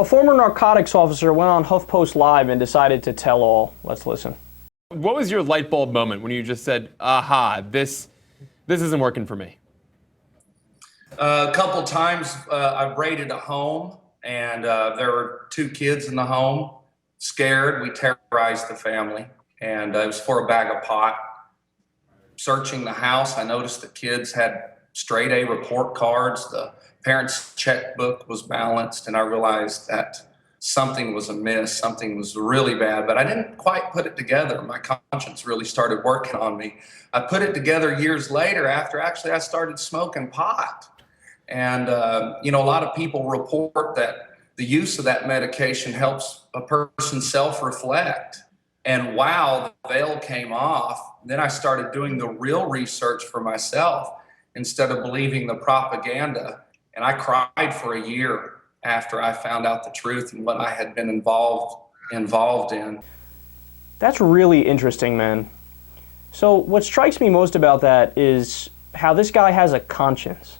A former narcotics officer went on HuffPost Live and decided to tell all. Let's listen. What was your light bulb moment when you just said, aha, this isn't working for me? A couple times I raided a home, and there were two kids in the home, scared. We terrorized the family, and it was for a bag of pot. Searching the house, I noticed the kids had straight A report cards. The parents' checkbook was balanced, and I realized that something was amiss, something was really bad, but I didn't quite put it together. My conscience really started working on me. I put it together years later after actually I started smoking pot. And, a lot of people report that the use of that medication helps a person self-reflect. And wow, the veil came off. Then I started doing the real research for myself instead of believing the propaganda. And I cried for a year after I found out the truth and what I had been involved in. That's really interesting, man. So what strikes me most about that is how this guy has a conscience.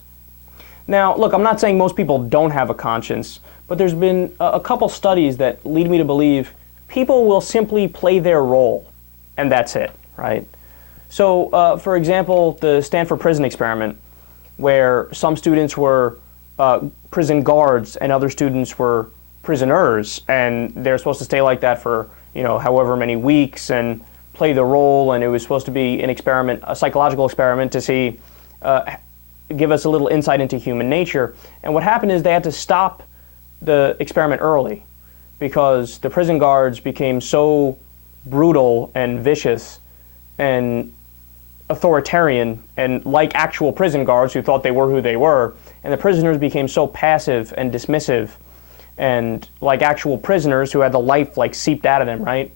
Now, look, I'm not saying most people don't have a conscience, but there's been a couple studies that lead me to believe people will simply play their role, and that's it, right? So, for example, the Stanford prison experiment, where some students were prison guards and other students were prisoners, and they're supposed to stay like that for, however many weeks and play the role, and it was supposed to be an experiment, a psychological experiment to see, give us a little insight into human nature. And what happened is they had to stop the experiment early because the prison guards became so brutal and vicious and authoritarian and like actual prison guards who thought they were who they were, and the prisoners became so passive and dismissive and like actual prisoners who had the life like seeped out of them, right,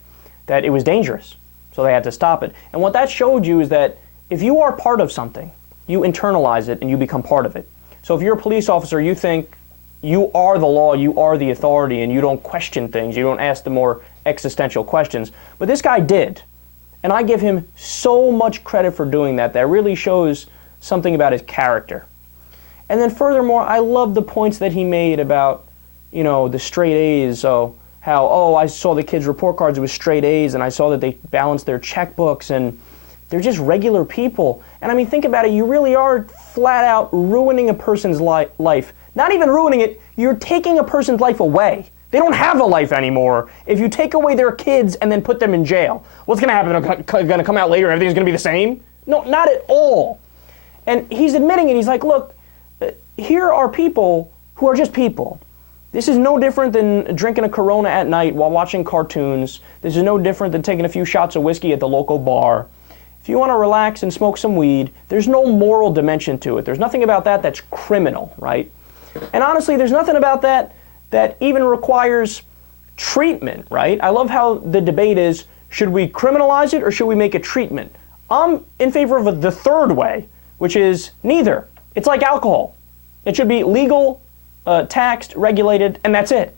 that it was dangerous. So they had to stop it. And what that showed you is that if you are part of something, you internalize it and you become part of it. So if you're a police officer, you think you are the law, you are the authority, and you don't question things, you don't ask the more existential questions. But this guy did. And I give him so much credit for doing that. That really shows something about his character. And then furthermore, I love the points that he made about, the straight A's. So how, I saw the kids' report cards, it was straight A's, and I saw that they balanced their checkbooks, and they're just regular people. And I mean, think about it, you really are flat out ruining a person's life. Not even ruining it, you're taking a person's life away. They don't have a life anymore if you take away their kids and then put them in jail. What's going to happen? They're going to come out later and everything's going to be the same? No, not at all. And he's admitting it. He's like, look, here are people who are just people. This is no different than drinking a Corona at night while watching cartoons. This is no different than taking a few shots of whiskey at the local bar. If you want to relax and smoke some weed, there's no moral dimension to it. There's nothing about that that's criminal, right? And honestly, there's nothing about that that even requires treatment, right? I love how the debate is, should we criminalize it or should we make a treatment? I'm in favor of the third way, which is neither. It's like alcohol. It should be legal, taxed, regulated, and that's it.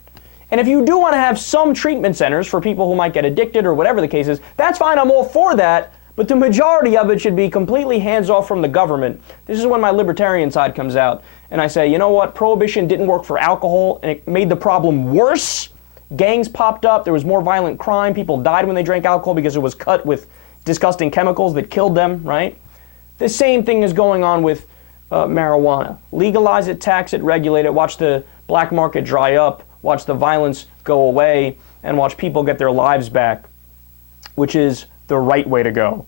And if you do want to have some treatment centers for people who might get addicted or whatever the case is, that's fine, I'm all for that. But the majority of it should be completely hands-off from the government. This is when my libertarian side comes out. And I say, you know what, prohibition didn't work for alcohol, and it made the problem worse. Gangs popped up, there was more violent crime, people died when they drank alcohol because it was cut with disgusting chemicals that killed them, right? The same thing is going on with marijuana. Legalize it, tax it, regulate it, watch the black market dry up, watch the violence go away, and watch people get their lives back, which is the right way to go.